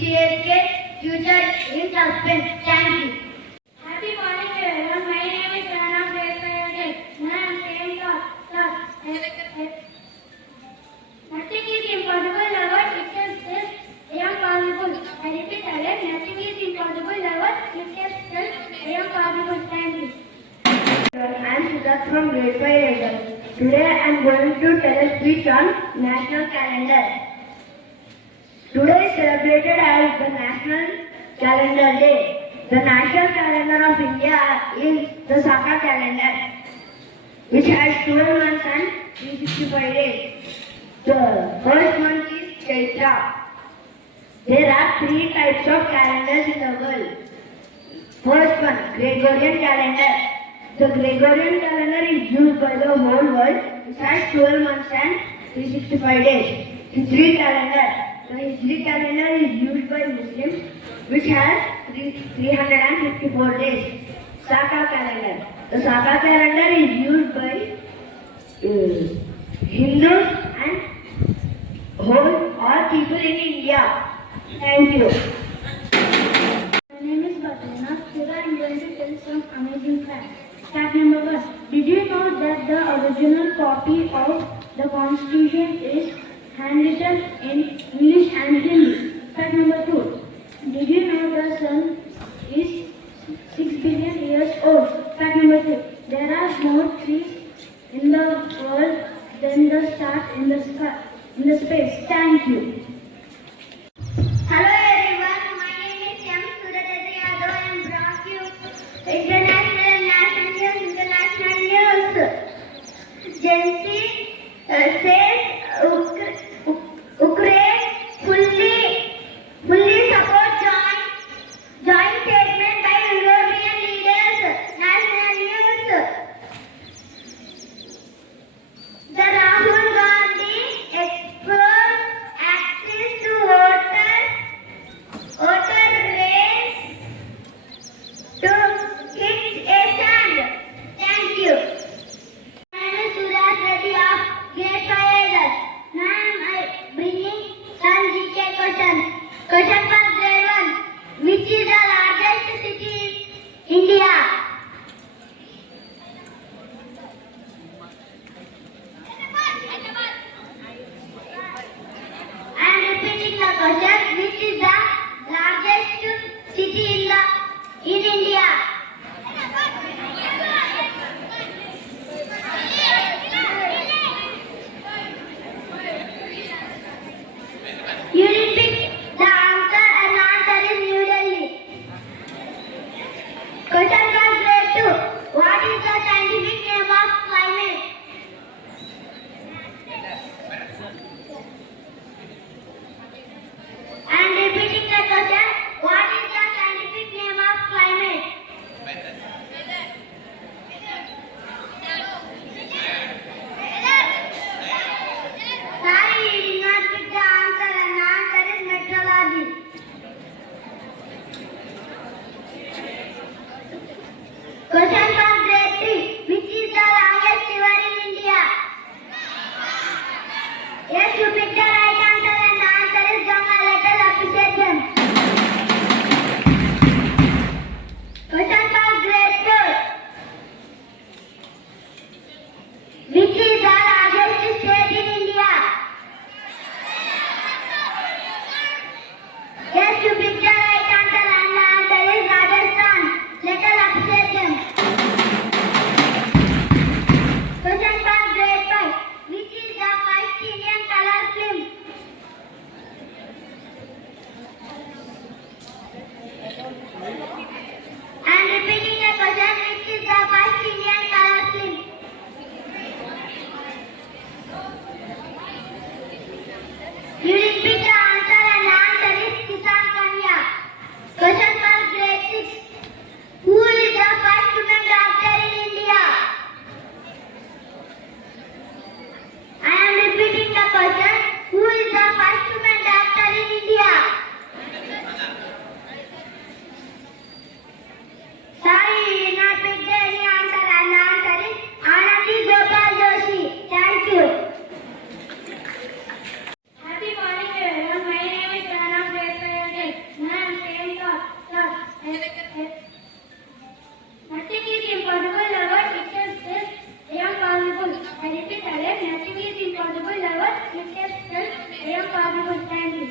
CSK future in suspense. Thank you. Happy morning everyone. My name is Rana Prayasayade. Now I am saying nothing is impossible. Never it is I am possible. I repeat again. Nothing is impossible. Never it is I am possible. Thank you. I am Siddharth from grade 5 Hazel. Today I am going to tell a speech on national calendar. Today is celebrated as the National Calendar Day. The national calendar of India is the Saka calendar, which has 12 months and 365 days. The first month is Chaitra. There are 3 types of calendars in the world. First one, Gregorian calendar. The Gregorian calendar is used by the whole world. It has 12 months and 365 days. Hijri calendar. The Hijri calendar is used by Muslims, which has 354 days. Saka calendar. The Saka calendar is used by Hindus and all people in India. Thank you. My name is Batrina. Today I am going to tell some amazing facts. Fact number 1. Did you know that the original copy of the Constitution is handwritten in English and Hindi? Fact number 2. Did you know the sun is 6 billion years old? Fact number 3. There are more trees in the world than the stars in the sky, in the space. Thank you. Hello everyone, my name is M. Suradadri Yadav and brought you international and national news. International news. Gen Z says Ukraine full possible. Thank you.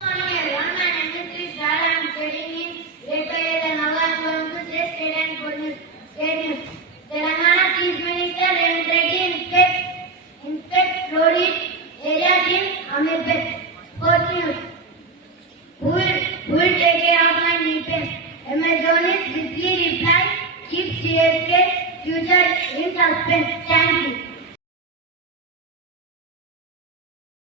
Morning everyone, my name is Krishna. I am studying in grade 5 and now I am going to say state and state news. Telangana Chief Minister Revant Reddy inspects flooded areas in Ameerpet. Sports news. Who will take care of my knee pain? Amazon's weekly reply keeps CSK's future in suspense.